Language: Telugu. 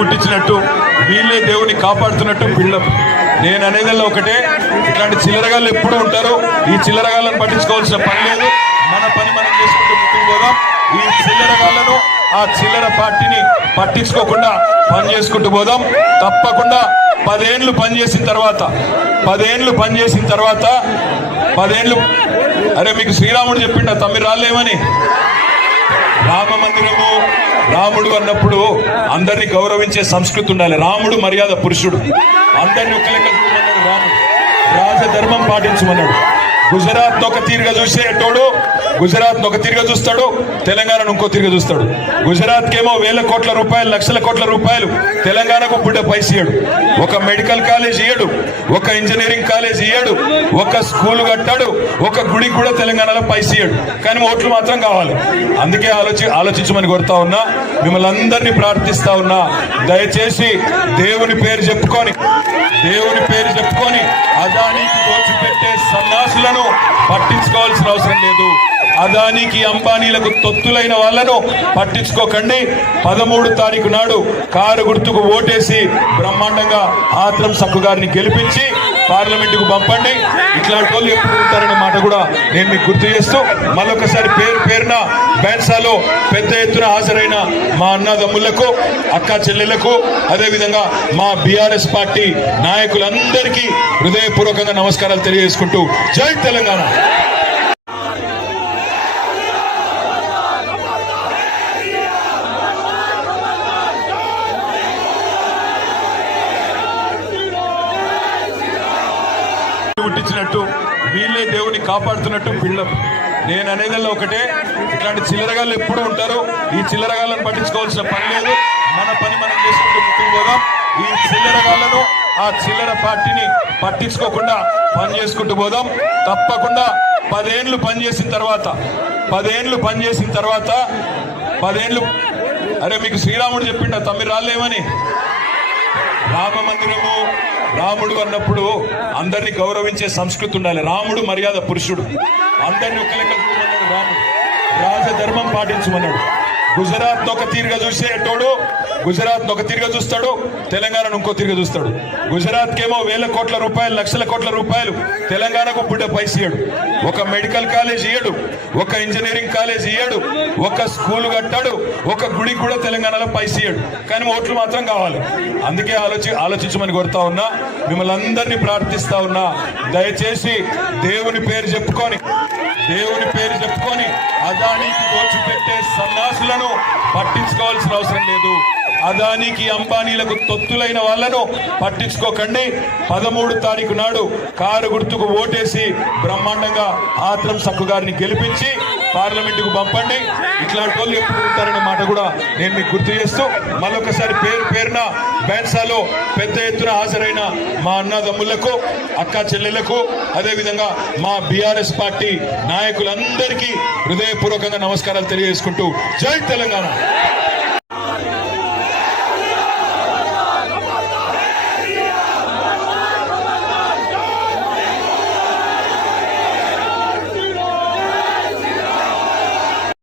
పుట్టించినట్టు వీళ్ళే దేవుని కాపాడుతున్నట్టు పిల్లలు నేను అనేదల్లా ఒకటే ఇట్లాంటి చిల్లరగాళ్ళు ఎప్పుడూ ఉంటారు ఈ చిల్లరగాళ్ళను పట్టించుకోవాల్సిన పని లేదు మన పని మనం చేసుకుంటూ పోదాం ఈ చిల్లరగాళ్ళను ఆ చిల్లర పార్టీని పట్టించుకోకుండా పని చేసుకుంటూ పోదాం తప్పకుండా పదేండ్లు చేసిన తర్వాత పదేండ్లు చేసిన తర్వాత పదేండ్లు అరే మీకు శ్రీరాముడు చెప్పిండ తమ్మి రాలేమని రామ మందిరము రాముడు అన్నప్పుడు అందరిని గౌరవించే సంస్కృతి ఉండాలి రాముడు మర్యాద పురుషుడు అందరిని ఒక రాముడు రాజధర్మం పాటించమన్నాడు గుజరాత్ ఒక తీరుగా చూసేటోడు గుజరాత్ ఒక తీరుగా చూస్తాడు తెలంగాణను ఇంకో తీరుగా చూస్తాడు గుజరాత్ ఏమో వేల కోట్ల రూపాయలు లక్షల కోట్ల రూపాయలు తెలంగాణకు బుడ్డ ఇయ్యడు ఒక మెడికల్ కాలేజ్ ఇయ్యడు ఒక ఇంజనీరింగ్ కాలేజ్ ఇయ్యడు ఒక స్కూల్ కట్టాడు ఒక గుడి కూడా తెలంగాణలో ఇయ్యడు కానీ ఓట్లు మాత్రం కావాలి అందుకే ఆలోచి ఆలోచించమని కోరుతా ఉన్నా మిమ్మల్ని అందరినీ ప్రార్థిస్తా ఉన్నా దయచేసి దేవుని పేరు చెప్పుకొని దేవుని పేరు చెప్పుకొని అదానికి పట్టించుకోవాల్సిన అవసరం లేదు అదానికి అంబానీలకు తొత్తులైన వాళ్లను పట్టించుకోకండి పదమూడు తారీఖు నాడు కారు గుర్తుకు ఓటేసి బ్రహ్మాండంగా ఆత్రం సక్కు గారిని గెలిపించి కు పంపండి ఇట్లాంటి వాళ్ళు ఎప్పుడు ఉంటారనే మాట కూడా నేను మీకు గుర్తు చేస్తూ మళ్ళొకసారి పేరు పేరున బ్యాన్సాలో పెద్ద ఎత్తున హాజరైన మా అన్నదమ్ములకు అక్క చెల్లెలకు అదేవిధంగా మా బీఆర్ఎస్ పార్టీ నాయకులందరికీ హృదయపూర్వకంగా నమస్కారాలు తెలియజేసుకుంటూ జై తెలంగాణ కొట్టించినట్టు వీళ్ళే దేవుని కాపాడుతున్నట్టు పిల్లలు నేను అనేదల్లా ఒకటే ఇట్లాంటి చిల్లరగాళ్ళు ఎప్పుడు ఉంటారు ఈ చిల్లరగాళ్ళను పట్టించుకోవాల్సిన పని లేదు మన పని మనం చేసుకుంటూ ముందుకు పోదాం ఈ చిల్లరగాళ్ళను ఆ చిల్లర పార్టీని పట్టించుకోకుండా పని చేసుకుంటూ పోదాం తప్పకుండా పదేండ్లు పనిచేసిన తర్వాత పదేండ్లు పనిచేసిన తర్వాత పదేండ్లు అరే మీకు శ్రీరాముడు చెప్పిండ తమ్మి రాలేమని రామ మందిరము రాముడు అన్నప్పుడు అందరినీ గౌరవించే సంస్కృతి ఉండాలి రాముడు మర్యాద పురుషుడు అందరిని ఒక రాముడు రాజధర్మం పాటించమన్నాడు గుజరాత్ ఒక తీరుగా చూసేటోడు గుజరాత్ ఒక తీరుగా చూస్తాడు తెలంగాణను ఇంకో తీరుగా చూస్తాడు గుజరాత్ కేమో వేల కోట్ల రూపాయలు లక్షల కోట్ల రూపాయలు తెలంగాణకు బుడ్డ పైసి ఇయ్యడు ఒక మెడికల్ కాలేజ్ ఇయ్యడు ఒక ఇంజనీరింగ్ కాలేజ్ ఇయ్యడు ఒక స్కూల్ కట్టాడు ఒక గుడికి కూడా తెలంగాణలో పైసి ఇయ్యడు కానీ ఓట్లు మాత్రం కావాలి అందుకే ఆలోచి ఆలోచించమని కోరుతా ఉన్నా మిమ్మల్ని అందరినీ ప్రార్థిస్తా ఉన్నా దయచేసి దేవుని పేరు చెప్పుకొని దేవుని పేరు చెప్పుకొని అదానికి దోచిపెట్టే సన్నాసులను వాళ్ళను పట్టించుకోవాల్సిన అవసరం లేదు అదానికి అంబానీలకు తొత్తులైన వాళ్లను పట్టించుకోకండి పదమూడు తారీఖు నాడు కారు గుర్తుకు ఓటేసి బ్రహ్మాండంగా ఆత్రం సక్కు గారిని గెలిపించి పార్లమెంటుకు పంపండి ఇట్లాంటి వాళ్ళు ఎప్పుడు ఉంటారనే మాట కూడా నేను మీకు గుర్తు చేస్తూ మళ్ళొకసారి పేరు పేరున బెన్సాలో పెద్ద ఎత్తున హాజరైన మా అన్నదమ్ములకు అక్క చెల్లెలకు అదేవిధంగా మా బీఆర్ఎస్ పార్టీ నాయకులందరికీ హృదయపూర్వకంగా నమస్కారాలు తెలియజేసుకుంటూ జై తెలంగాణ